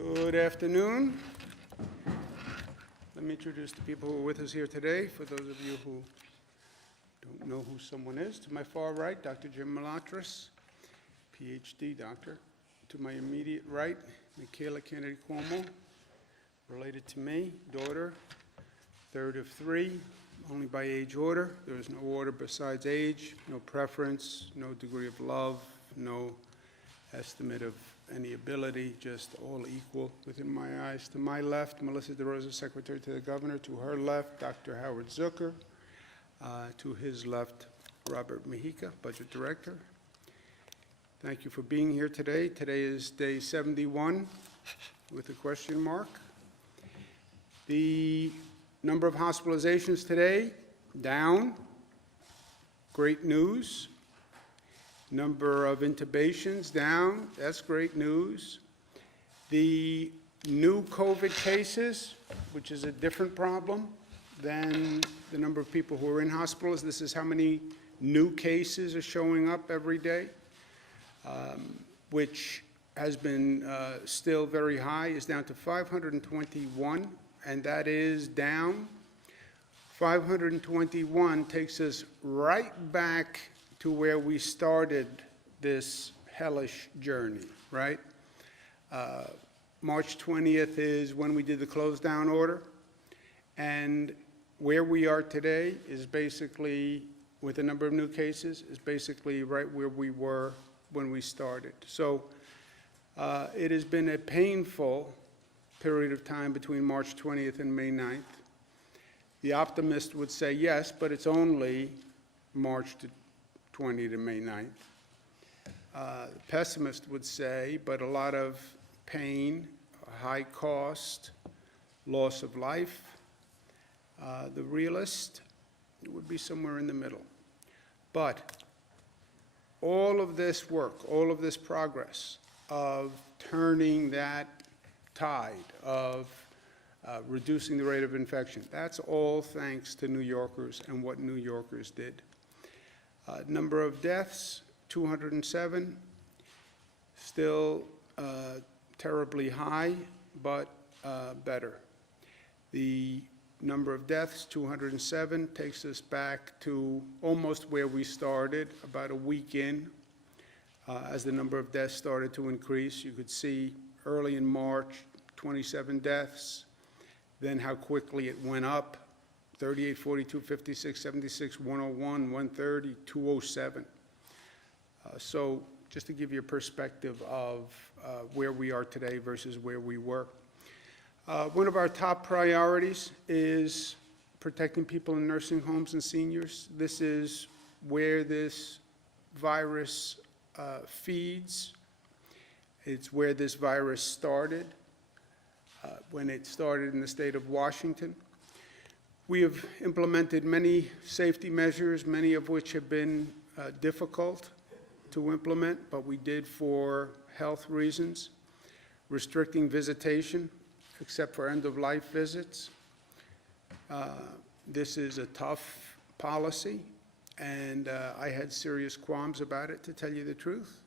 Good afternoon. Let me introduce the people who are with us here today. For those of you who don't know who someone is, to my far right, Dr. Jim Malatras, PhD doctor. To my immediate right, Michaela Kennedy Cuomo, related to me, daughter, third of three, only by age order. There is no order besides age, no preference, no degree of love, no estimate of any ability, just all equal within my eyes. To my left, Melissa DeRosa, Secretary to the Governor. To her left, Dr. Howard Zucker. To his left, Robert Mejica, Budget Director. Thank you for being here today. Today is day 71 with a question mark. The number of hospitalizations today, down. Great news. Number of intubations down, that's great news. The new COVID cases, which is a different problem than the number of people who are in hospitals. This is how many new cases are showing up every day, which has been still very high, is down to 521, and that is down. 521 takes us right back to where we started this hellish journey, right? March 20th is when we did the close down order, and where we are today is basically, with the number of new cases, is basically right where we were when we started. So it has been a painful period of time between March 20th and May 9th. The optimist would say yes, but it's only March 20 to May 9th. The pessimist would say, but a lot of pain, high cost, loss of life. The realist would be somewhere in the middle. But all of this work, all of this progress of turning that tide, of reducing the rate of infection, that's all thanks to New Yorkers and what New Yorkers did. Number of deaths, 207, still terribly high, but better. The number of deaths, 207, takes us back to almost where we started, about a week in. As the number of deaths started to increase, you could see early in March, 27 deaths, then how quickly it went up. 38, 42, 56, 76, 101, 130, 207. So just to give you a perspective of where we are today versus where we were. One of our top priorities is protecting people in nursing homes and seniors. This is where this virus feeds. It's where this virus started, when it started in the state of Washington. We have implemented many safety measures, many of which have been difficult to implement, but we did for health reasons, restricting visitation, except for end-of-life visits. This is a tough policy, and I had serious qualms about it, to tell you the truth.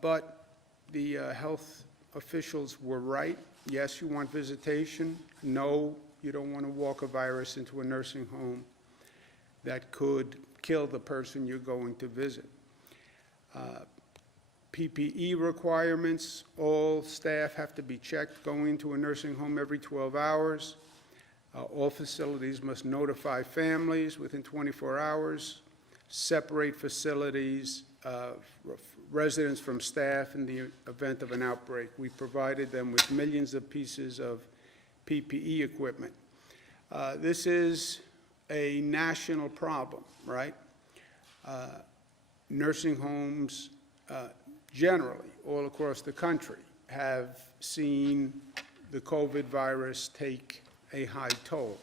But the health officials were right. Yes, you want visitation. No, you don't want to walk a virus into a nursing home that could kill the person you're going to visit. PPE requirements, all staff have to be checked going into a nursing home every 12 hours. All facilities must notify families within 24 hours, separate facilities, residents from staff in the event of an outbreak. We provided them with millions of pieces of PPE equipment. This is a national problem, right? Nursing homes generally all across the country have seen the COVID virus take a high toll.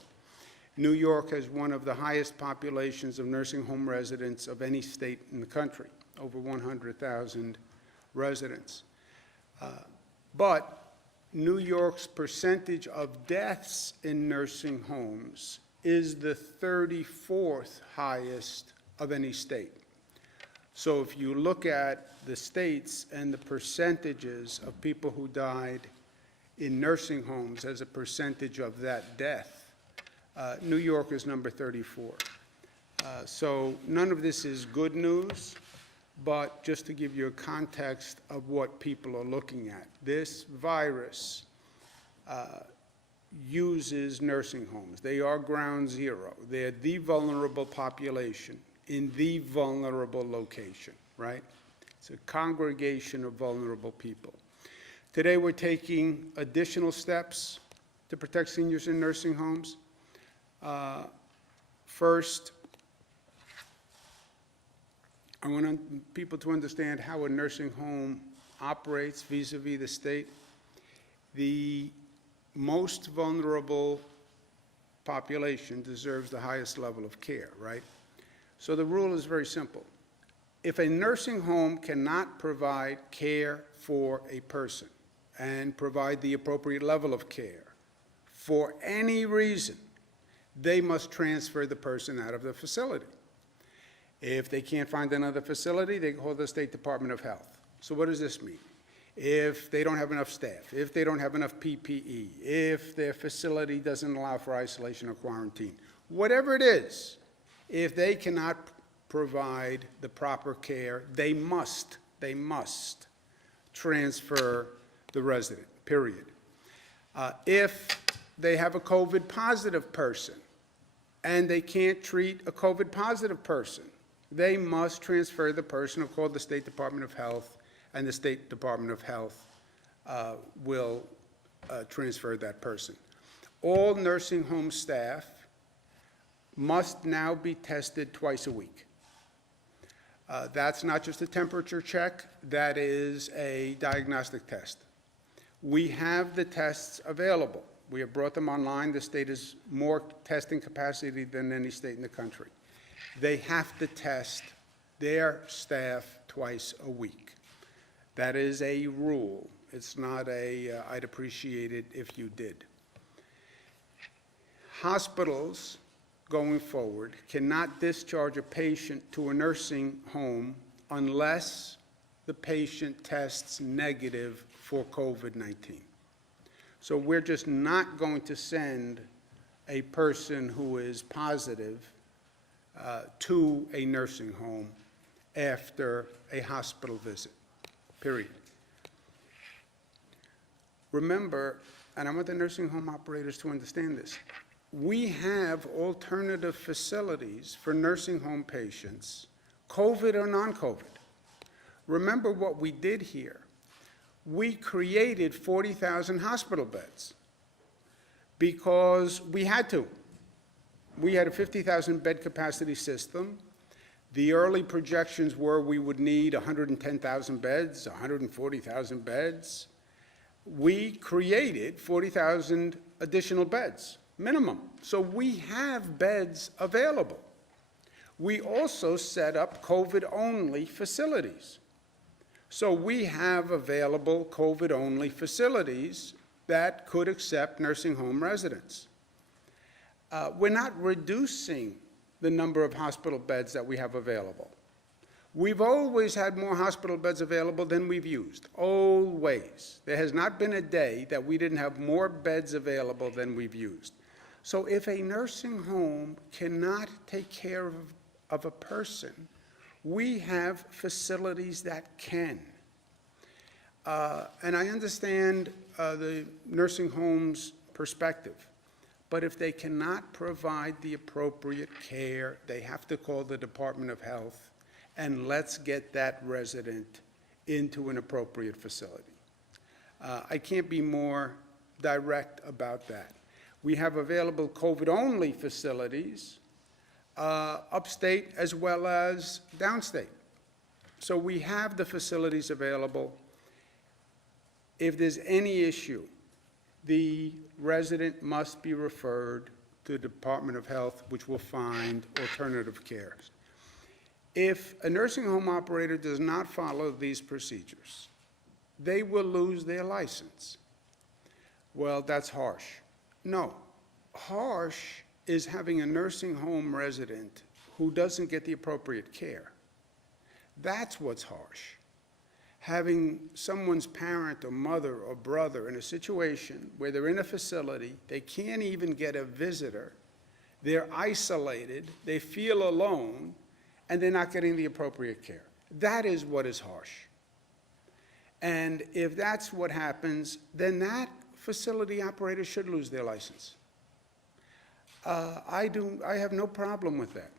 New York has one of the highest populations of nursing home residents of any state in the country, over 100,000 residents. But New York's percentage of deaths in nursing homes is the 34th highest of any state. So if you look at the states and the percentages of people who died in nursing homes as a percentage of that death, New York is number 34. So none of this is good news, but just to give you a context of what people are looking at. This virus uses nursing homes. They are ground zero. They're the vulnerable population in the vulnerable location, right? It's a congregation of vulnerable people. Today, we're taking additional steps to protect seniors in nursing homes. First, I want people to understand how a nursing home operates vis-a-vis the state. The most vulnerable population deserves the highest level of care, right? So the rule is very simple. If a nursing home cannot provide care for a person and provide the appropriate level of care for any reason, they must transfer the person out of the facility. If they can't find another facility, they call the State Department of Health. So what does this mean? If they don't have enough staff, if they don't have enough PPE, if their facility doesn't allow for isolation or quarantine, whatever it is, if they cannot provide the proper care, they must transfer the resident, period. If they have a COVID positive person and they can't treat a COVID positive person, they must transfer the person or call the State Department of Health, and the State Department of Health will transfer that person. All nursing home staff must now be tested twice a week. That's not just a temperature check, that is a diagnostic test. We have the tests available. We have brought them online. The state has more testing capacity than any state in the country. They have to test their staff twice a week. That is a rule. It's not a, I'd appreciate it if you did. Hospitals, going forward, cannot discharge a patient to a nursing home unless the patient tests negative for COVID-19. So we're just not going to send a person who is positive to a nursing home after a hospital visit. Period. Remember, and I want the nursing home operators to understand this, we have alternative facilities for nursing home patients, COVID or non-COVID. Remember what we did here. We created 40,000 hospital beds because we had to. We had a 50,000 bed capacity system. The early projections were we would need 110,000 beds, 140,000 beds. We created 40,000 additional beds, minimum. So we have beds available. We also set up COVID-only facilities. So we have available COVID-only facilities that could accept nursing home residents. We're not reducing the number of hospital beds that we have available. We've always had more hospital beds available than we've used, always. There has not been a day that we didn't have more beds available than we've used. So if a nursing home cannot take care of a person, we have facilities that can. And I understand the nursing home's perspective. But if they cannot provide the appropriate care, they have to call the Department of Health, and let's get that resident into an appropriate facility. I can't be more direct about that. We have available COVID-only facilities upstate as well as downstate. So we have the facilities available. If there's any issue, the resident must be referred to the Department of Health, which will find alternative care. If a nursing home operator does not follow these procedures, they will lose their license. Well, that's harsh. No, harsh is having a nursing home resident who doesn't get the appropriate care. That's what's harsh. having someone's parent or mother or brother in a situation where they're in a facility, they can't even get a visitor, they're isolated, they feel alone, and they're not getting the appropriate care. That is what is harsh. And if that's what happens, then that facility operator should lose their license. I have no problem with that.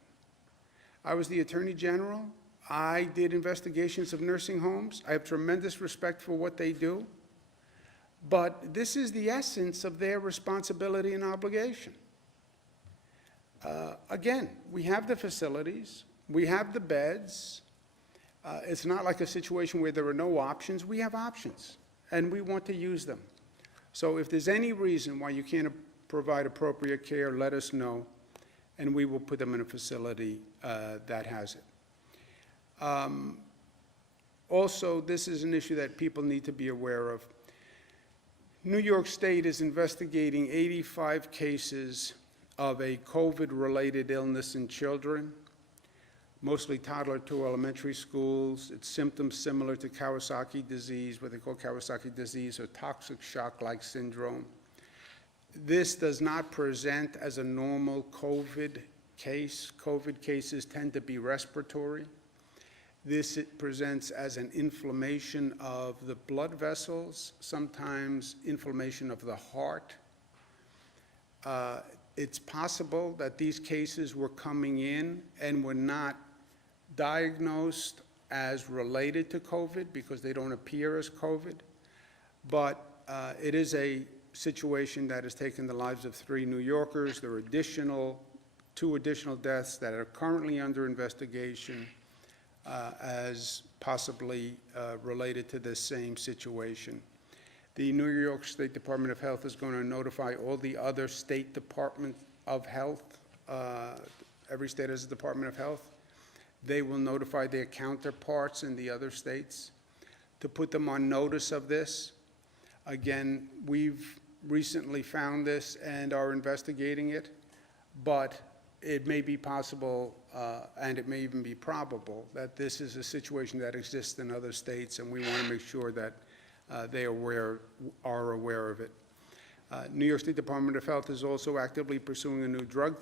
I was the Attorney General. I did investigations of nursing homes. I have tremendous respect for what they do. But this is the essence of their responsibility and obligation. Again, we have the facilities, we have the beds. It's not like a situation where there are no options. We have options, and we want to use them. So if there's any reason why you can't provide appropriate care, let us know, and we will put them in a facility that has it. Also, this is an issue that people need to be aware of. New York State is investigating 85 cases of a COVID-related illness in children, mostly toddler to elementary schools. It's symptoms similar to Kawasaki disease, what they call Kawasaki disease, or toxic shock-like syndrome. This does not present as a normal COVID case. COVID cases tend to be respiratory. This it presents as an inflammation of the blood vessels, sometimes inflammation of the heart. It's possible that these cases were coming in and were not diagnosed as related to COVID because they don't appear as COVID. But it is a situation that has taken the lives of 3 New Yorkers. There are 2 additional deaths that are currently under investigation as possibly related to this same situation. The New York State Department of Health is going to notify all the other state departments of health. Every state has a Department of Health. They will notify their counterparts in the other states to put them on notice of this. Again, we've recently found this and are investigating it, but it may be possible, and it may even be probable, that this is a situation that exists in other states, and we want to make sure that they are aware of it. New York State Department of Health is also actively pursuing a new drug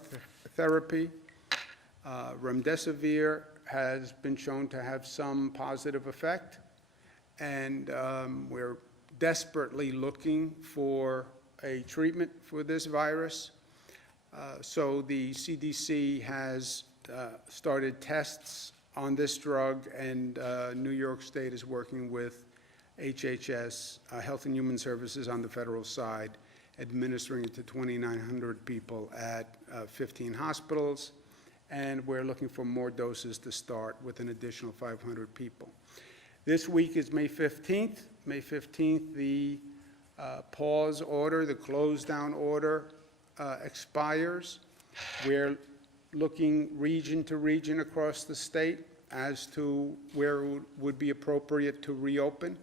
therapy. Remdesivir has been shown to have some positive effect, and we're desperately looking for a treatment for this virus. So the CDC has started tests on this drug, and New York State is working with HHS, Health and Human Services on the federal side, administering it to 2,900 people at 15 hospitals, and we're looking for more doses to start with an additional 500 people. This week is May 15th. May 15th, the pause order, the close down order expires. We're looking region to region across the state as to where it would be appropriate to reopen.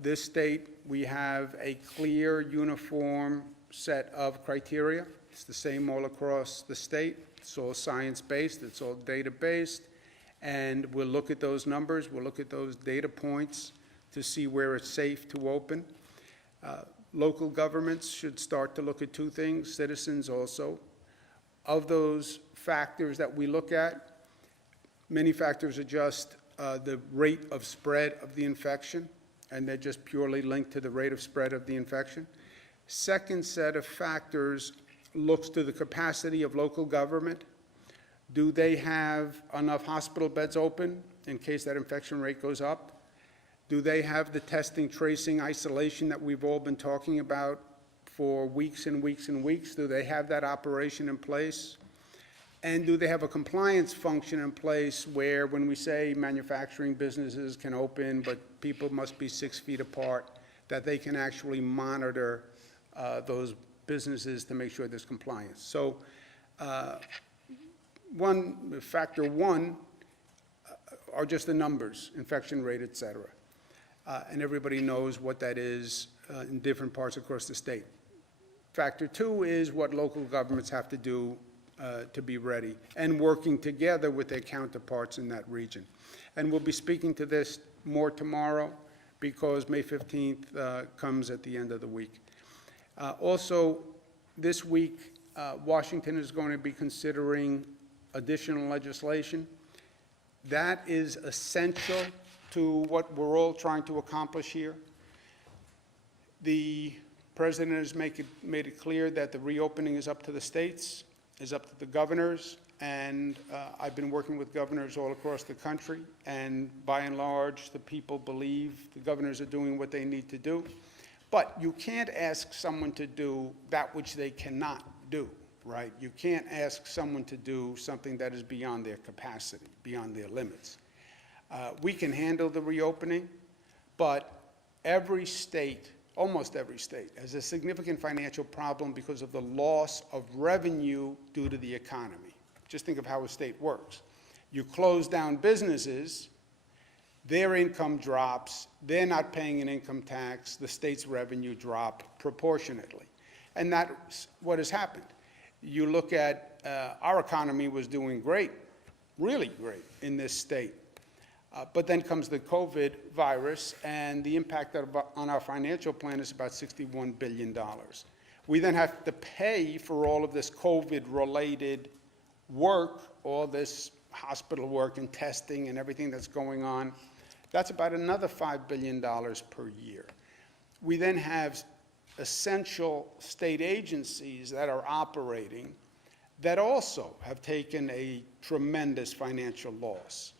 This state, we have a clear, uniform set of criteria. It's the same all across the state. It's all science-based, it's all data-based, and we'll look at those numbers, we'll look at those data points to see where it's safe to open. Local governments should start to look at 2 things, citizens also. Of those factors that we look at, many factors are just the rate of spread of the infection, and they're just purely linked to the rate of spread of the infection. Second set of factors looks to the capacity of local government. Do they have enough hospital beds open in case that infection rate goes up? Do they have the testing, tracing, isolation that we've all been talking about for weeks and weeks and weeks? Do they have that operation in place? And do they have a compliance function in place where when we say manufacturing businesses can open, but people must be 6 feet apart, that they can actually monitor those businesses to make sure there's compliance? So factor one are just the numbers, infection rate, et cetera. And everybody knows what that is in different parts across the state. Factor 2 is what local governments have to do to be ready and working together with their counterparts in that region. And we'll be speaking to this more tomorrow because May 15th comes at the end of the week. Also, this week, Washington is going to be considering additional legislation. That is essential to what we're all trying to accomplish here. The president has made it clear that the reopening is up to the states, is up to the governors, and I've been working with governors all across the country, and by and large, the people believe the governors are doing what they need to do. But you can't ask someone to do that which they cannot do, right? You can't ask someone to do something that is beyond their capacity, beyond their limits. We can handle the reopening, but every state, almost every state, has a significant financial problem because of the loss of revenue due to the economy. Just think of how a state works. You close down businesses, their income drops, they're not paying an income tax, the state's revenue drop proportionately. And that's what has happened. You look at, our economy was doing great, really great in this state. But then comes the COVID virus, and the impact on our financial plan is about $61 billion. We then have to pay for all of this COVID-related work, all this hospital work and testing and everything that's going on. That's about another $5 billion per year. We then have essential state agencies that are operating that also have taken a tremendous financial loss.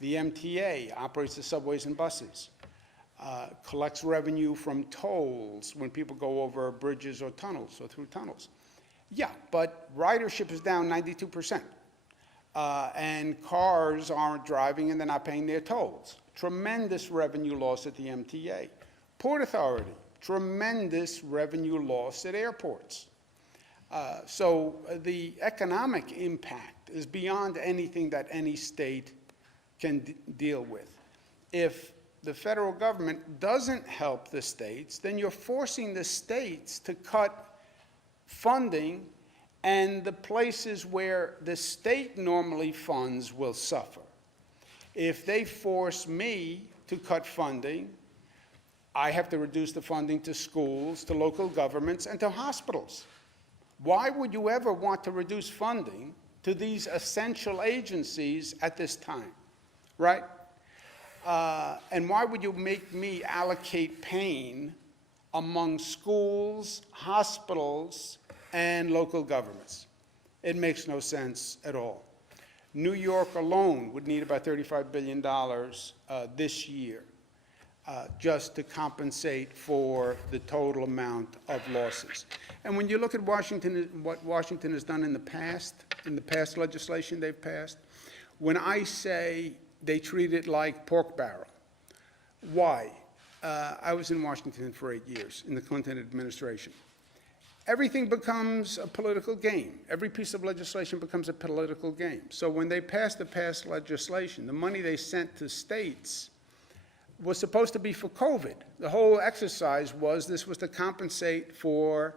The MTA operates the subways and buses, collects revenue from tolls when people go over bridges or tunnels or through tunnels. Yeah, but ridership is down 92%. And cars aren't driving and they're not paying their tolls. Tremendous revenue loss at the MTA. Port Authority, tremendous revenue loss at airports. So the economic impact is beyond anything that any state can deal with. If the federal government doesn't help the states, then you're forcing the states to cut funding, and the places where the state normally funds will suffer. If they force me to cut funding, I have to reduce the funding to schools, to local governments, and to hospitals. Why would you ever want to reduce funding to these essential agencies at this time? Right? And why would you make me allocate pain among schools, hospitals, and local governments? It makes no sense at all. New York alone would need about $35 billion this year just to compensate for the total amount of losses. And when you look at Washington, what Washington has done in the past legislation they've passed, when I say they treat it like pork barrel. Why? I was in Washington for 8 years in the Clinton administration. Everything becomes a political game. Every piece of legislation becomes a political game. So when they passed the past legislation, the money they sent to states was supposed to be for COVID. The whole exercise was this was to compensate for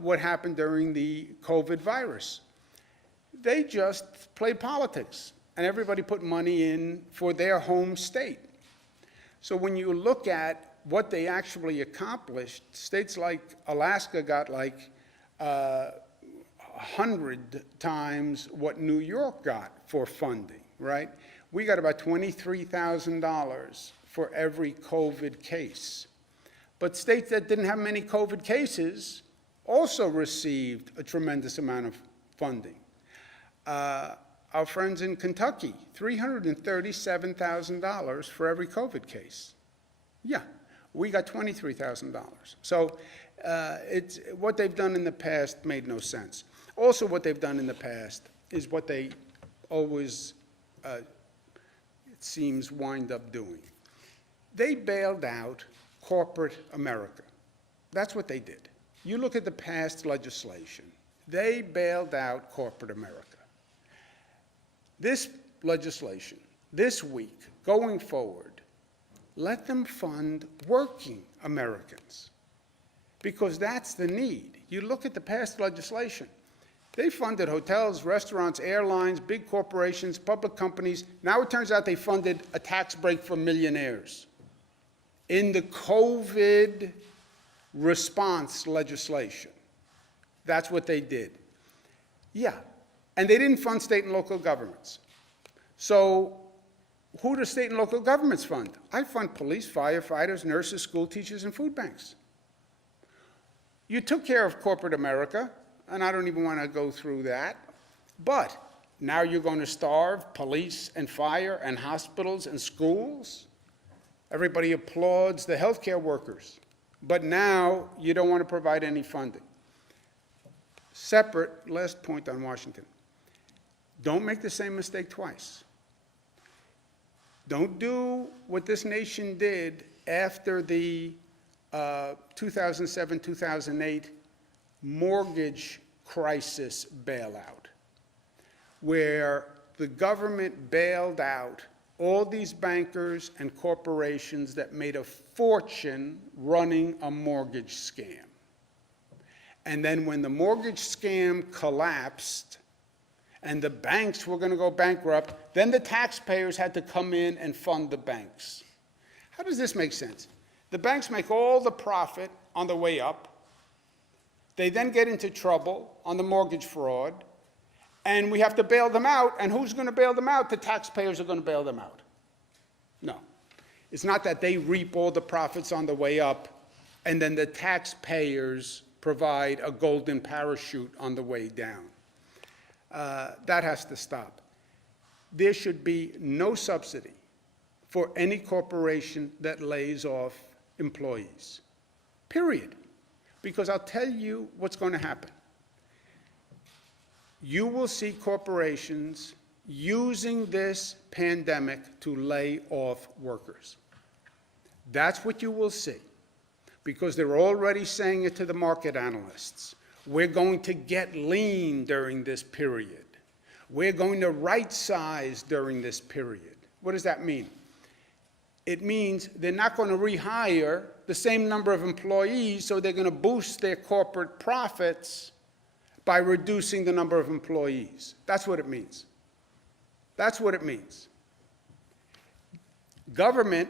what happened during the COVID virus. They just played politics, and everybody put money in for their home state. So when you look at what they actually accomplished, states like Alaska got like 100 times what New York got for funding, right? We got about $23,000 for every COVID case. But states that didn't have many COVID cases also received a tremendous amount of funding. Our friends in Kentucky, $337,000 for every COVID case. Yeah, we got $23,000. So it's what they've done in the past made no sense. Also, what they've done in the past is what they always, it seems, wind up doing. They bailed out corporate America. That's what they did. You look at the past legislation. They bailed out corporate America. This legislation, this week, going forward, let them fund working Americans, because that's the need. You look at the past legislation. They funded hotels, restaurants, airlines, big corporations, public companies. Now it turns out they funded a tax break for millionaires in the COVID response legislation. That's what they did. Yeah, and they didn't fund state and local governments. So who do state and local governments fund? I fund police, firefighters, nurses, school teachers, and food banks. You took care of corporate America, and I don't even want to go through that, but now you're going to starve police and fire and hospitals and schools? Everybody applauds the healthcare workers, but now you don't want to provide any funding. Separate, last point on Washington. Don't make the same mistake twice. Don't do what this nation did after the 2007-2008 mortgage crisis bailout, where the government bailed out all these bankers and corporations that made a fortune running a mortgage scam. And then when the mortgage scam collapsed and the banks were going to go bankrupt, then the taxpayers had to come in and fund the banks. How does this make sense? The banks make all the profit on the way up. They then get into trouble on the mortgage fraud, and we have to bail them out. And who's going to bail them out? The taxpayers are going to bail them out. No. It's not that they reap all the profits on the way up, and then the taxpayers provide a golden parachute on the way down. That has to stop. There should be no subsidy for any corporation that lays off employees, period. Because I'll tell you what's going to happen. You will see corporations using this pandemic to lay off workers. That's what you will see, because they're already saying it to the market analysts. We're going to get lean during this period. We're going to right-size during this period. What does that mean? It means they're not going to rehire the same number of employees, so they're going to boost their corporate profits by reducing the number of employees. That's what it means. That's what it means. Government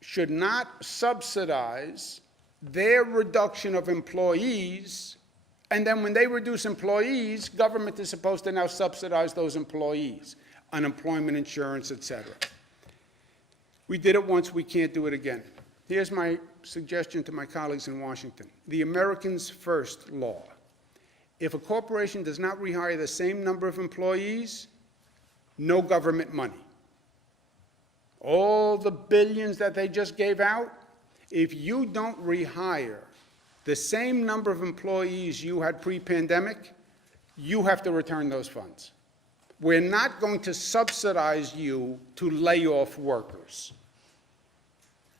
should not subsidize their reduction of employees, and then when they reduce employees, government is supposed to now subsidize those employees, unemployment insurance, etc. We did it once, we can't do it again. Here's my suggestion to my colleagues in Washington. The Americans First law. If a corporation does not rehire the same number of employees, no government money. All the billions that they just gave out, if you don't rehire the same number of employees you had pre-pandemic, you have to return those funds. We're not going to subsidize you to lay off workers.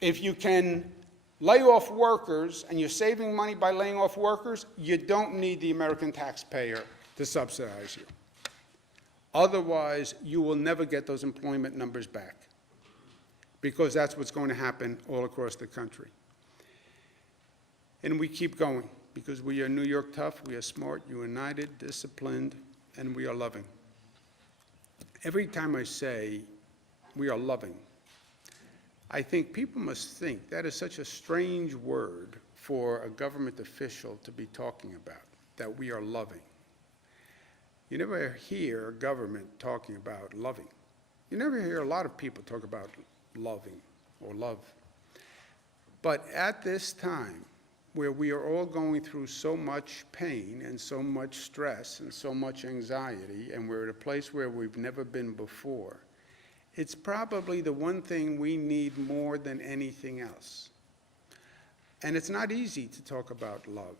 If you can lay off workers and you're saving money by laying off workers, you don't need the American taxpayer to subsidize you. Otherwise, you will never get those employment numbers back, because that's what's going to happen all across the country. And we keep going, because we are New York tough, we are smart, united, disciplined, and we are loving. Every time I say we are loving, I think people must think that is such a strange word for a government official to be talking about, that we are loving. You never hear government talking about loving. You never hear a lot of people talk about loving or love. But at this time, where we are all going through so much pain and so much stress and so much anxiety, and we're at a place where we've never been before, it's probably the one thing we need more than anything else. And it's not easy to talk about love.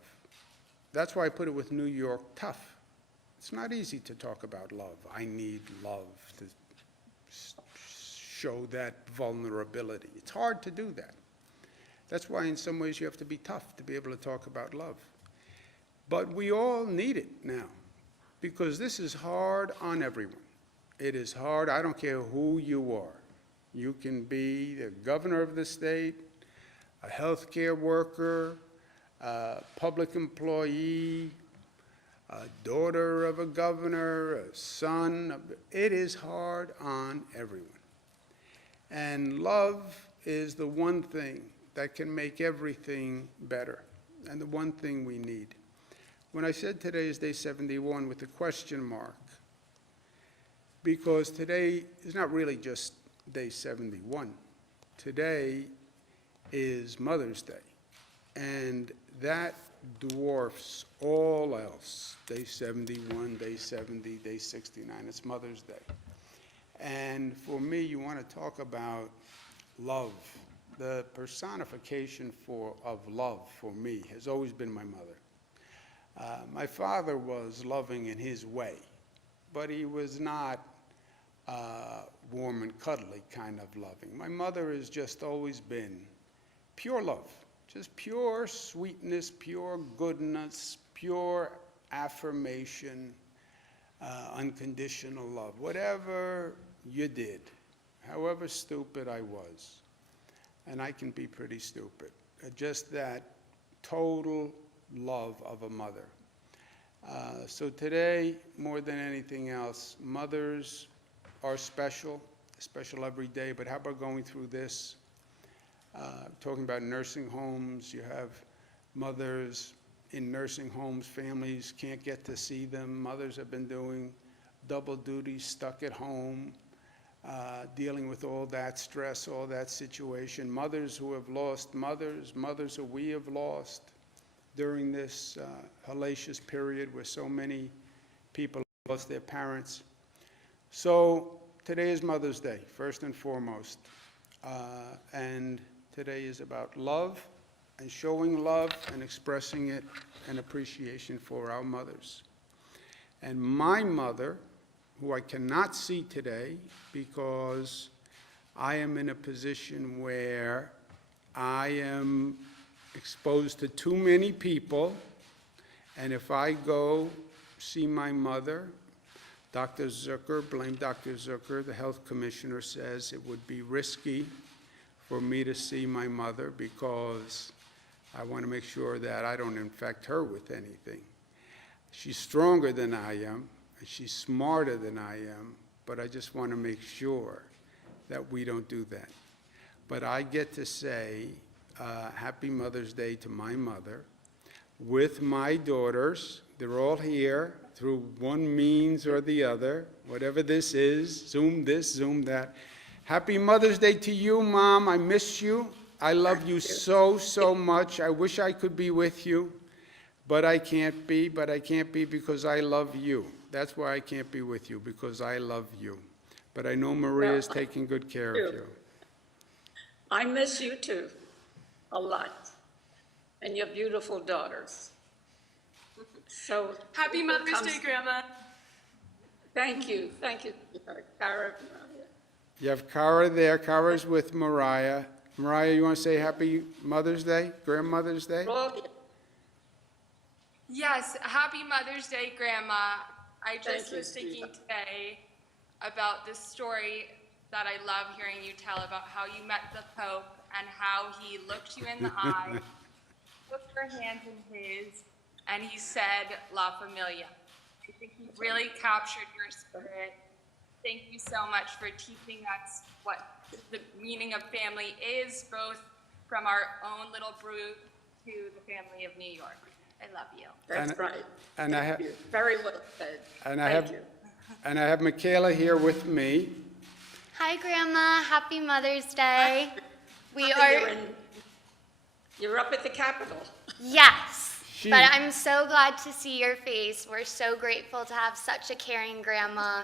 That's why I put it with New York tough. It's not easy to talk about love. I need love to show that vulnerability. It's hard to do that. That's why in some ways you have to be tough to be able to talk about love. But we all need it now, because this is hard on everyone. It is hard. I don't care who you are. You can be the governor of the state, a healthcare worker, a public employee, a daughter of a governor, a son of, it is hard on everyone. And love is the one thing that can make everything better, and the one thing we need. When I said today is day 71 with the question mark, because today is not really just day 71. Today is Mother's Day, and that dwarfs all else. Day 71, day 70, day 69, it's Mother's Day. And for me, you want to talk about love. The personification of love for me has always been my mother. My father was loving in his way, but he was not warm and cuddly kind of loving. My mother has just always been pure love, just pure sweetness, pure goodness, pure affirmation, unconditional love. Whatever you did, however stupid I was, and I can be pretty stupid, just that total love of a mother. So today, more than anything else, mothers are special every day, but how about going through this? Talking about nursing homes, you have mothers in nursing homes, families can't get to see them. Mothers have been doing double duty, stuck at home, dealing with all that stress, all that situation. Mothers who have lost mothers, mothers who we have lost during this hellacious period where so many people lost their parents. So today is Mother's Day, first and foremost. And today is about love and showing love and expressing it and appreciation for our mothers. And my mother, who I cannot see today because I am in a position where I am exposed to too many people, and if I go see my mother, Dr. Zucker, blame Dr. Zucker, the health commissioner, says it would be risky for me to see my mother because I want to make sure that I don't infect her with anything. She's stronger than I am, and she's smarter than I am, but I just want to make sure that we don't do that. But I get to say Happy Mother's Day to my mother with my daughters. They're all here through one means or the other, whatever this is, Zoom this, Zoom that. Happy Mother's Day to you, Mom. I miss you. I love you so, so much. I wish I could be with you, but I can't be. But I can't be because I love you. That's why I can't be with you, because I love you. But I know Maria is taking good care of you. I miss you too, a lot, and your beautiful daughters. So Happy Mother's Day, Grandma. Thank you, Cara. You have Cara there. Cara's with Mariah. Mariah, you want to say Happy Mother's Day, Grandmother's Day? Yes, Happy Mother's Day, Grandma. I just was thinking sweetheart. today about this story that I love hearing you tell about how you met the Pope and how he looked you in the eye, took your hand in his, and he said, La Familia. I think he really captured your spirit. Thank you so much for teaching us what the meaning of family is, both from our own little brood to the family of New York. I love you. That's right. And I have, Very well said. and I Thank have, you. and I have Michaela here with me. Hi, Grandma. Happy Mother's Day. We are, You're up at the Capitol. yes, She- but I'm so glad to see your face. We're so grateful to have such a caring grandma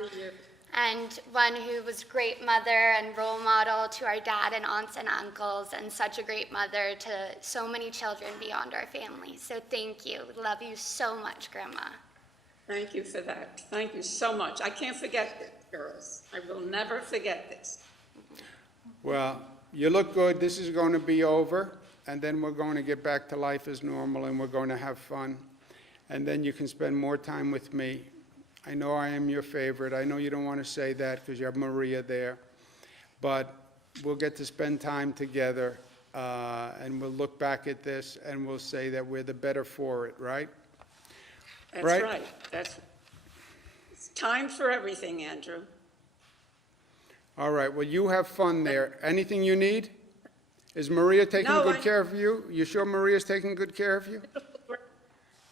and one who was a great mother and role model to our dad and aunts and uncles, and such a great mother to so many children beyond our family. So thank you. We love you so much, Grandma. Thank you for that. Thank you so much. I can't forget this, girls. I will never forget this. Well, you look good. This is going to be over, and then we're going to get back to life as normal, and we're going to have fun. And then you can spend more time with me. I know I am your favorite. I know you don't want to say that because you have Maria there. But we'll get to spend time together, and we'll look back at this, and we'll say that we're the better for it, right? That's Right. right. It's time for everything, Andrew. All right, well, you have fun there. Anything you need? Is Maria taking No, good care of you? You sure Maria's taking good care of you?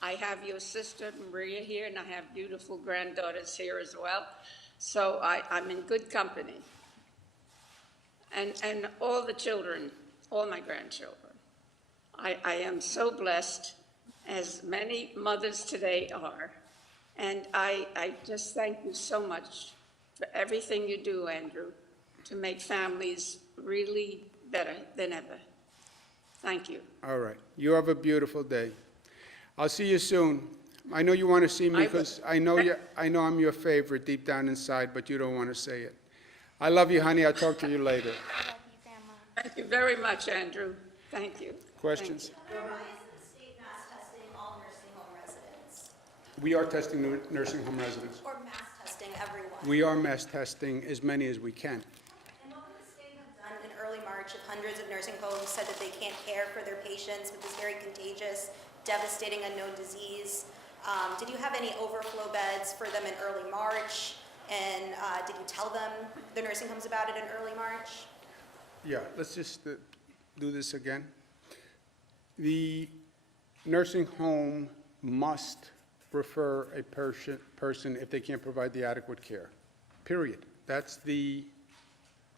I have your sister Maria here, and I have beautiful granddaughters here as well. So I'm in good company. And all the children, all my grandchildren. I am so blessed, as many mothers today are. And I just thank you so much for everything you do, Andrew, to make families really better than ever. Thank you. All right, you have a beautiful day. I'll see you soon. I know you want to see me I will. because I know I'm your favorite deep down inside, but you don't want to say it. I love you, honey. I'll talk to you later. Love you, Grandma. Thank you very much, Andrew. Thank you. Questions? Why isn't the state mass testing all nursing home residents? We are testing nursing home residents. Or mass testing everyone? We are mass testing as many as we can. And what would the state have done in early March if hundreds of nursing homes said that they can't care for their patients with this very contagious, devastating unknown disease? Did you have any overflow beds for them in early March? And did you tell them, the nursing homes, about it in early March? Yeah, let's just do this again. The nursing home must refer a person if they can't provide the adequate care, period. That's the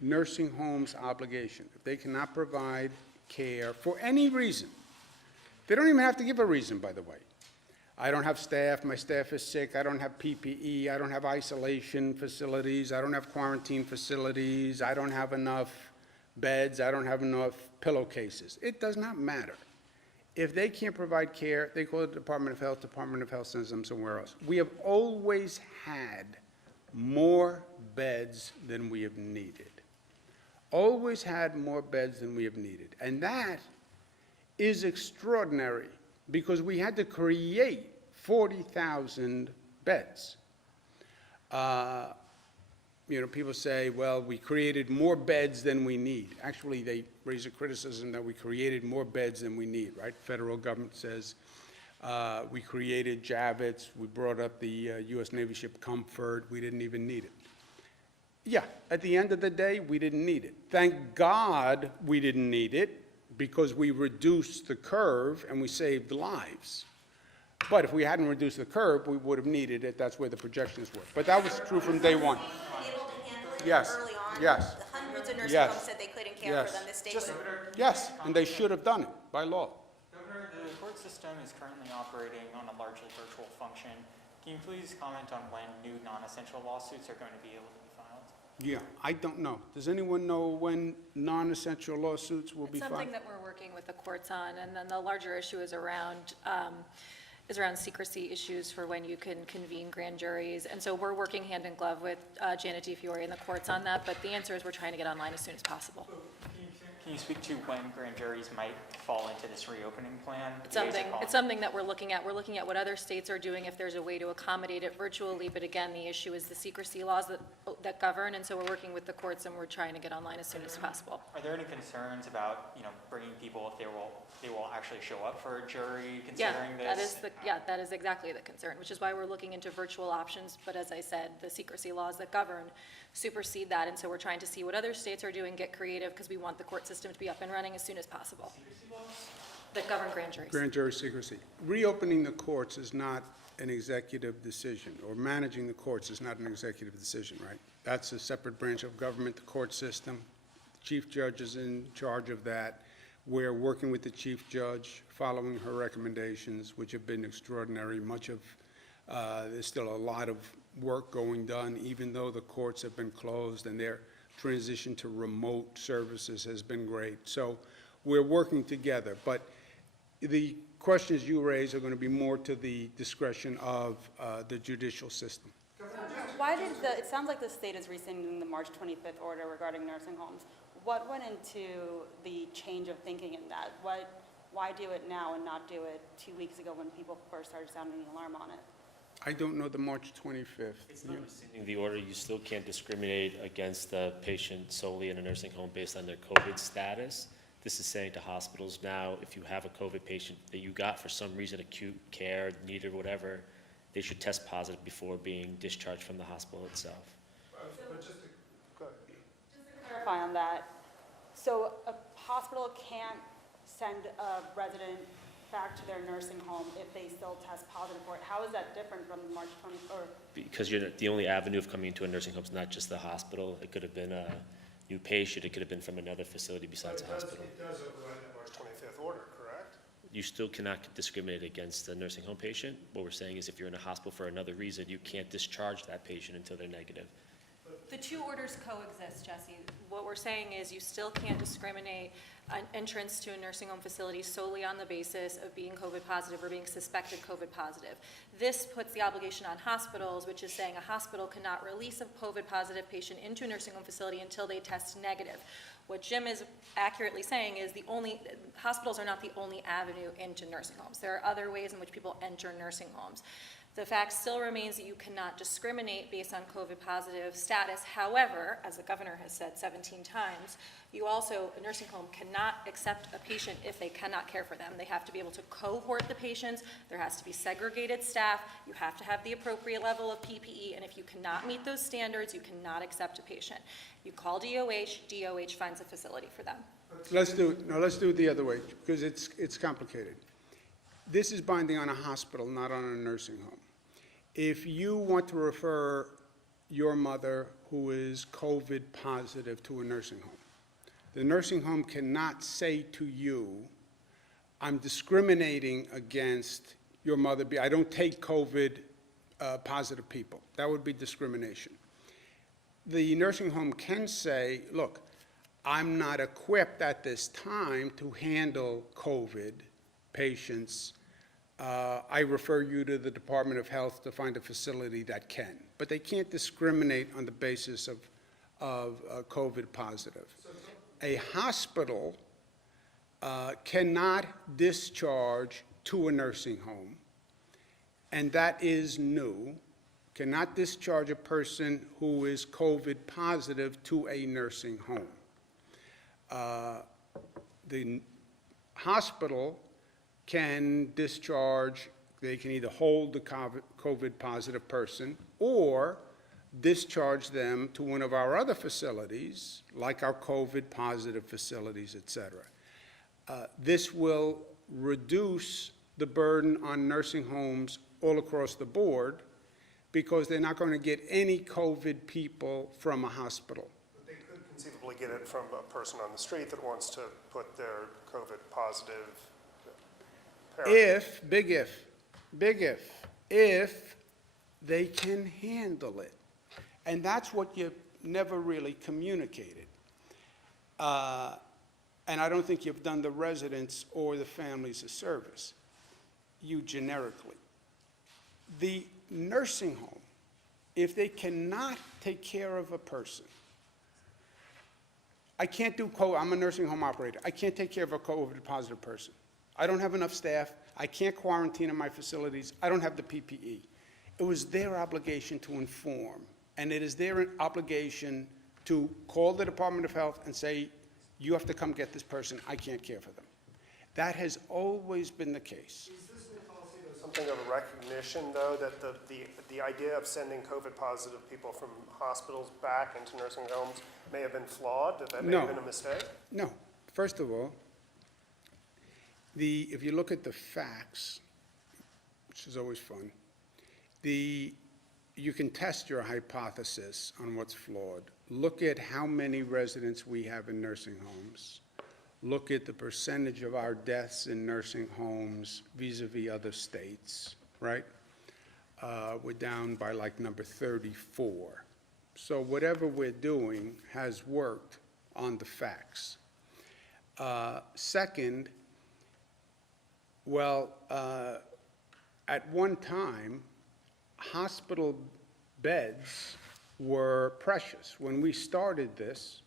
nursing home's obligation. If they cannot provide care for any reason, they don't even have to give a reason, by the way. I don't have staff, my staff is sick, I don't have PPE, I don't have isolation facilities, I don't have quarantine facilities, I don't have enough beds, I don't have enough pillowcases. It does not matter. If they can't provide care, they call the Department of Health sends them somewhere else. We have always had more beds than we have needed. Always had more beds than we have needed. And that is extraordinary because we had to create 40,000 beds. People say, well, we created more beds than we need. Actually, they raise a criticism that we created more beds than we need, right? Federal government says we created Javits, we brought up the U.S. Navy ship Comfort, we didn't even need it. Yeah, at the end of the day, we didn't need it. Thank God we didn't need it because we reduced the curve and we saved lives. But if we hadn't reduced the curve, we would have needed it. That's where the projections were. But that was true from day one. Able to handle it Yes, early on? yes. The hundreds of nursing Yes. homes said they couldn't care Yes. for them. The state would. Yes, and they should have done it by law. Governor, the court system is currently operating on a largely virtual function. Can you please comment on when new non-essential lawsuits are going to be able to be filed? Yeah, I don't know. Does anyone know when non-essential lawsuits will be It's filed? something that we're working with the courts on, and then the larger issue is around secrecy issues for when you can convene grand juries. And so we're working hand in glove with Janet DiFiore and the courts on that, but the answer is we're trying to get online as soon as possible. Can you speak to when grand juries might fall into this reopening plan? It's something that we're looking at. We're looking at what other states are doing, if there's a way to accommodate it virtually, but again, the issue is the secrecy laws that govern, and so we're working with the courts and we're trying to get online as soon as possible. Are there any concerns about, bringing people if they will actually show up for a jury considering this? That is exactly the concern, which is why we're looking into virtual options, but as I said, the secrecy laws that govern supersede that, and so we're trying to see what other states are doing, get creative, because we want the court system to be up and running as soon as possible. That govern grand juries. Grand jury secrecy. Reopening the courts is not an executive decision, or managing the courts is not an executive decision, right? That's a separate branch of government, the court system. The chief judge is in charge of that. We're working with the chief judge, following her recommendations, which have been extraordinary. There's still a lot of work going done, even though the courts have been closed, and their transition to remote services has been great. So we're working together, but the questions you raise are going to be more to the discretion of the judicial system. Why did it sounds like the state is rescinding the March 25th order regarding nursing homes. What went into the change of thinking in that? Why do it now and not do it 2 weeks ago when people first started sounding the alarm on it? I don't know the March 25th. It's not rescinding the order. You still can't discriminate against the patient solely in a nursing home based on their COVID status. This is saying to hospitals now, if you have a COVID patient that you got for some reason acute care, needed whatever, they should test positive before being discharged from the hospital itself. Clarify on that. So a hospital can't send a resident back to their nursing home if they still test positive for it. How is that different from the March 20, or Because the only avenue of coming into a nursing home is not just the hospital. It could have been a new patient, it could have been from another facility besides a hospital. It does override the March 25th order, correct? You still cannot discriminate against a nursing home patient. What we're saying is if you're in a hospital for another reason, you can't discharge that patient until they're negative. The two orders coexist, Jesse. What we're saying is you still can't discriminate an entrance to a nursing home facility solely on the basis of being COVID positive or being suspected COVID positive. This puts the obligation on hospitals, which is saying a hospital cannot release a COVID positive patient into a nursing home facility until they test negative. What Jim is accurately saying is hospitals are not the only avenue into nursing homes. There are other ways in which people enter nursing homes. The fact still remains that you cannot discriminate based on COVID positive status. However, as the governor has said 17 times, a nursing home cannot accept a patient if they cannot care for them. They have to be able to cohort the patients. There has to be segregated staff. You have to have the appropriate level of PPE. And if you cannot meet those standards, you cannot accept a patient. You call DOH, DOH finds a facility for them. Let's do it the other way, because it's complicated. This is binding on a hospital, not on a nursing home. If you want to refer your mother who is COVID positive to a nursing home, the nursing home cannot say to you, I'm discriminating against your mother. I don't take COVID positive people. That would be discrimination. The nursing home can say, look, I'm not equipped at this time to handle COVID patients. I refer you to the Department of Health to find a facility that can. But they can't discriminate on the basis of COVID positive. A hospital cannot discharge to a nursing home, and that is new, cannot discharge a person who is COVID positive to a nursing home. The hospital can discharge, they can either hold the COVID positive person or discharge them to one of our other facilities, like our COVID positive facilities, et cetera. This will reduce the burden on nursing homes all across the board because they're not going to get any COVID people from a hospital. But they could conceivably get it from a person on the street that wants to put their COVID positive parent. If they can handle it. And that's what you never really communicated. And I don't think you've done the residents or the families a service, you generically. The nursing home, if they cannot take care of a person, I'm a nursing home operator. I can't take care of a COVID positive person. I don't have enough staff. I can't quarantine in my facilities. I don't have the PPE. It was their obligation to inform, and it is their obligation to call the Department of Health and say, you have to come get this person. I can't care for them. That has always been the case. Is this new policy though something of a recognition, though, that the idea of sending COVID positive people from hospitals back into nursing homes may have been flawed, that may have been a mistake? No. First of all, if you look at the facts, which is always fun, you can test your hypothesis on what's flawed. Look at how many residents we have in nursing homes. Look at the percentage of our deaths in nursing homes vis-a-vis other states, right? We're down by like number 34. So whatever we're doing has worked on the facts. Second, at one time, hospital beds were precious. When we started this,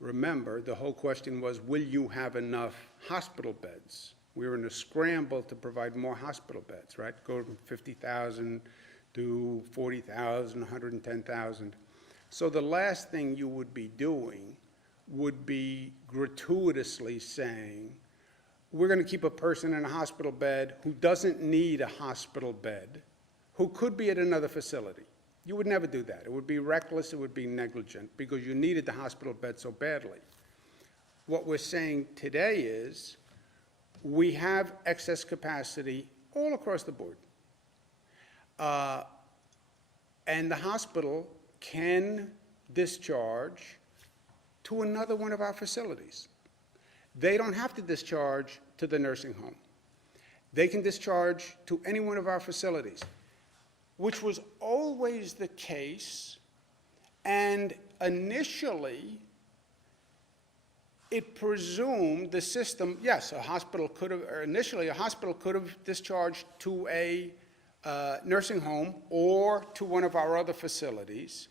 remember, the whole question was, will you have enough hospital beds? We were in a scramble to provide more hospital beds, right? Go from 50,000 to 40,000, 110,000. So the last thing you would be doing would be gratuitously saying, we're going to keep a person in a hospital bed who doesn't need a hospital bed, who could be at another facility. You would never do that. It would be reckless, it would be negligent, because you needed the hospital bed so badly. What we're saying today is, we have excess capacity all across the board. And the hospital can discharge to another one of our facilities. They don't have to discharge to the nursing home. They can discharge to any one of our facilities, which was always the case. And initially, it presumed the system, yes, a hospital could have, or initially, a hospital could have discharged to a nursing home or to one of our other facilities,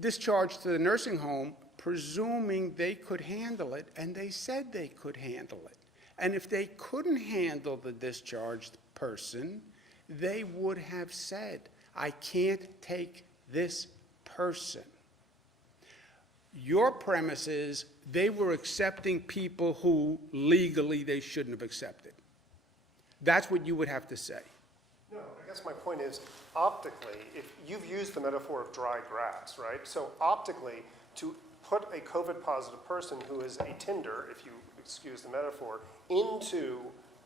discharged to the nursing home, presuming they could handle it, and they said they could handle it. And if they couldn't handle the discharged person, they would have said, I can't take this person. Your premise is they were accepting people who legally they shouldn't have accepted. That's what you would have to say. No, I guess my point is, optically, if you've used the metaphor of dry grass, right? So optically, to put a COVID-positive person who is a Tinder, if you excuse the metaphor, into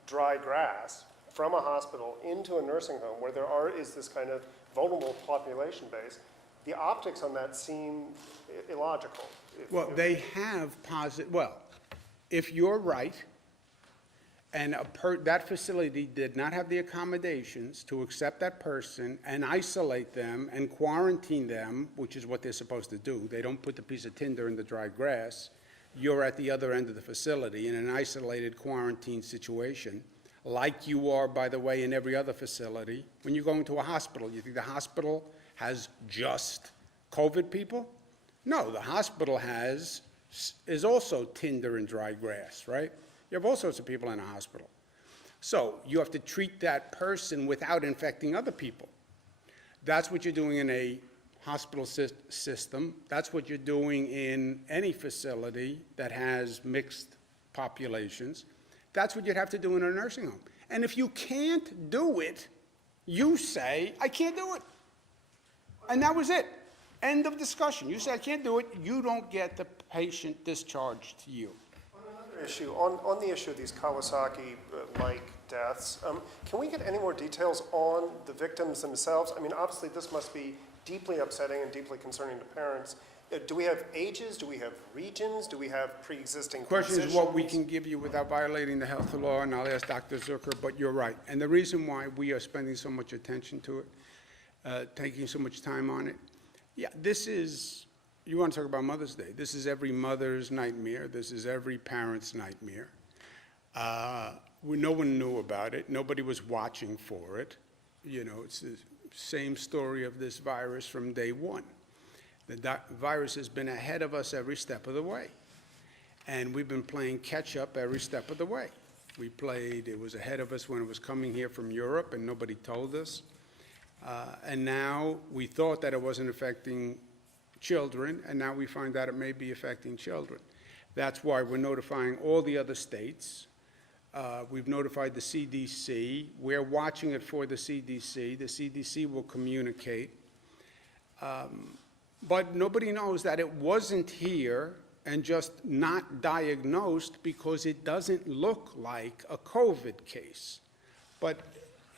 dry grass from a hospital into a nursing home where is this kind of vulnerable population base, the optics on that seem illogical. Well, they have well, if you're right, and that facility did not have the accommodations to accept that person and isolate them and quarantine them, which is what they're supposed to do. They don't put the piece of tinder in the dry grass. You're at the other end of the facility in an isolated quarantine situation, like you are, by the way, in every other facility. When you go into a hospital, you think the hospital has just COVID people? No, the hospital is also tinder and dry grass, right? You have all sorts of people in a hospital. So you have to treat that person without infecting other people. That's what you're doing in a hospital system. That's what you're doing in any facility that has mixed populations. That's what you'd have to do in a nursing home. And if you can't do it, you say, I can't do it. And that was it. End of discussion. You say, I can't do it, you don't get the patient discharged to you. Issue on the issue of these Kawasaki-like deaths, can we get any more details on the victims themselves? I mean, obviously, this must be deeply upsetting and deeply concerning to parents. Do we have ages? Do we have regions? Do we have pre-existing Question conditions? is what we can give you without violating the health law, and I'll ask Dr. Zucker, but you're right. And the reason why we are spending so much attention to it, taking so much time on it, yeah, this is, you want to talk about Mother's Day. This is every mother's nightmare. This is every parent's nightmare. No one knew about it. Nobody was watching for it. You know, it's the same story of this virus from day one. The virus has been ahead of us every step of the way. And we've been playing catch up every step of the way. It was ahead of us when it was coming here from Europe and nobody told us. And now we thought that it wasn't affecting children, and now we find out it may be affecting children. That's why we're notifying all the other states. We've notified the CDC. We're watching it for the CDC. The CDC will communicate. But nobody knows that it wasn't here and just not diagnosed because it doesn't look like a COVID case. But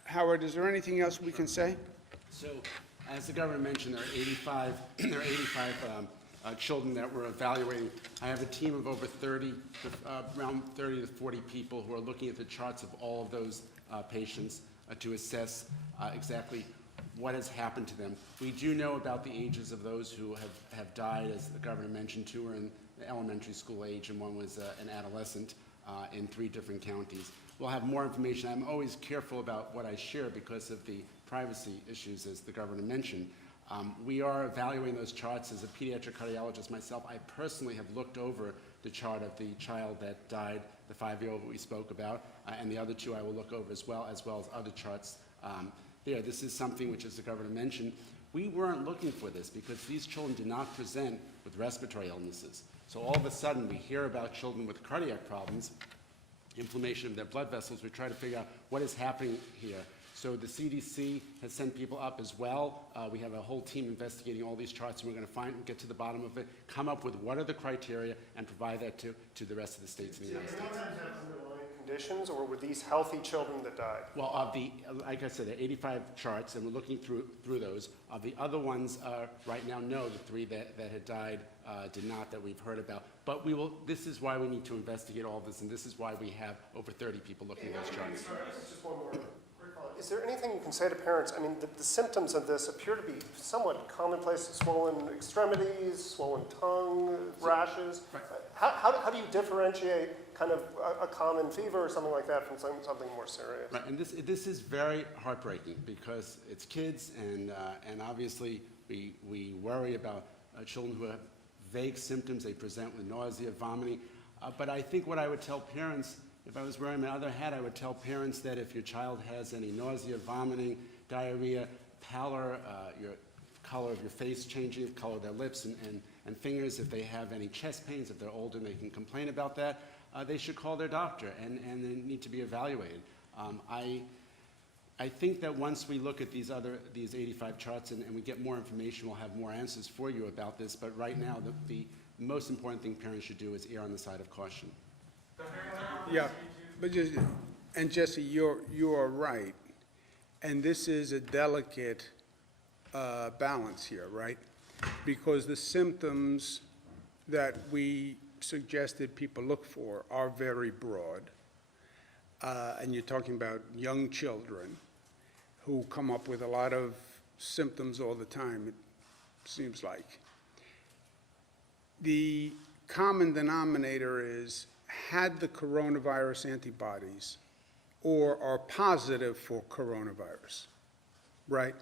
Howard, is there anything else we can say? So, as the governor mentioned, there are 85 children that we're evaluating. I have a team of over 30, around 30 to 40 people who are looking at the charts of all of those patients to assess exactly what has happened to them. We do know about the ages of those who have died, as the governor mentioned. 2 were in the elementary school age and 1 was an adolescent in 3 different counties. We'll have more information. I'm always careful about what I share because of the privacy issues, as the governor mentioned. We are evaluating those charts. As a pediatric cardiologist myself, I personally have looked over the chart of the child that died, the 5-year-old that we spoke about, and the other 2 I will look over as well as other charts there. This is something which, as the governor mentioned, we weren't looking for this because these children did not present with respiratory illnesses. So all of a sudden we hear about children with cardiac problems, inflammation of their blood vessels. We try to figure out what is happening here. So the CDC has sent people up as well. We have a whole team investigating all these charts, and we're going to get to the bottom of it, come up with what are the criteria, and provide that to the rest of the states in the United States. Conditions, or were these healthy children that died? Well, like I said, there are 85 charts, and we're looking through those. Of the other ones, right now, no, the 3 that had died did not, that we've heard about. But this is why we need to investigate all this, and this is why we have over 30 people looking at those charts. Just one more. Is there anything you can say to parents? I mean, the symptoms of this appear to be somewhat commonplace: swollen extremities, swollen tongue, rashes. Right. How do you differentiate kind of a common fever or something like that from something more serious? Right, and this is very heartbreaking because it's kids, and obviously we worry about children who have vague symptoms. They present with nausea, vomiting. But I think what I would tell parents, if I was wearing my other hat, I would tell parents that if your child has any nausea, vomiting, diarrhea, pallor, your color of your face changing, the color of their lips and fingers, if they have any chest pains, if they're older and they can complain about that, they should call their doctor and they need to be evaluated. I think that once we look at these 85 charts and we get more information, we'll have more answers for you about this. But right now, the most important thing parents should do is err on the side of caution. Yeah, but Jesse, you are right. And this is a delicate balance here, right? Because the symptoms that we suggested people look for are very broad. And you're talking about young children who come up with a lot of symptoms all the time, it seems like. The common denominator is, had the coronavirus antibodies or are positive for coronavirus, right?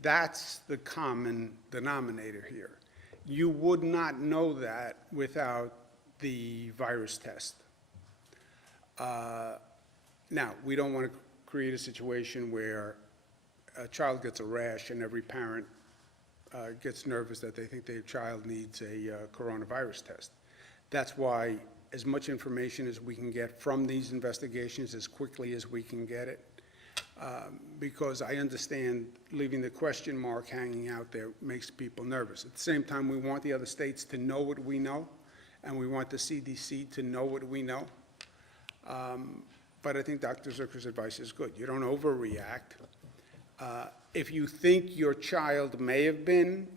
That's the common denominator here. You would not know that without the virus test. Now, we don't want to create a situation where a child gets a rash and every parent gets nervous that they think their child needs a coronavirus test. That's why as much information as we can get from these investigations as quickly as we can get it, because I understand leaving the question mark hanging out there makes people nervous. At the same time, we want the other states to know what we know, and we want the CDC to know what we know. But I think Dr. Zucker's advice is good. You don't overreact. If you think your child may have been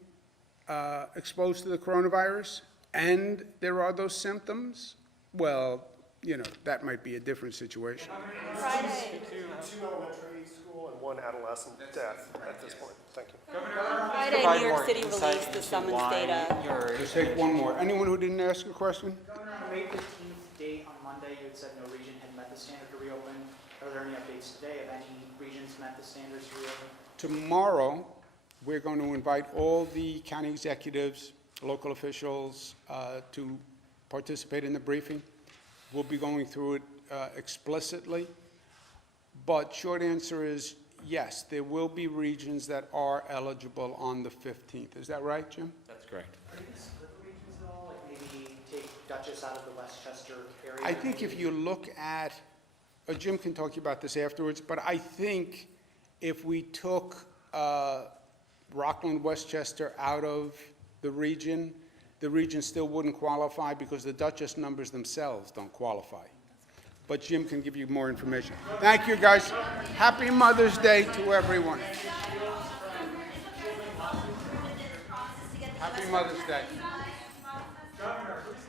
exposed to the coronavirus and there are those symptoms, well, that might be a different situation. Friday. Two elementary school and one adolescent death at this point. Thank you. Friday, Provide New York more City insight released the into summons why data. your Just take one more. Anyone who didn't ask a question? May 15th date on Monday, you had said no region had met the standard to reopen. Are there any updates today of any regions met the standards to reopen? Tomorrow, we're going to invite all the county executives, local officials, to participate in the briefing. We'll be going through it explicitly. But short answer is yes, there will be regions that are eligible on the 15th. Is that right, Jim? That's correct. Are you going to split the regions at all? Like maybe take Dutchess out of the Westchester area? I think if you look at, Jim can talk to you about this afterwards, but I think if we took Rockland, Westchester out of the region still wouldn't qualify because the Dutchess numbers themselves don't qualify. But Jim can give you more information. Thank you, guys. Happy Mother's Day to everyone. Happy Mother's Day. Governor, who's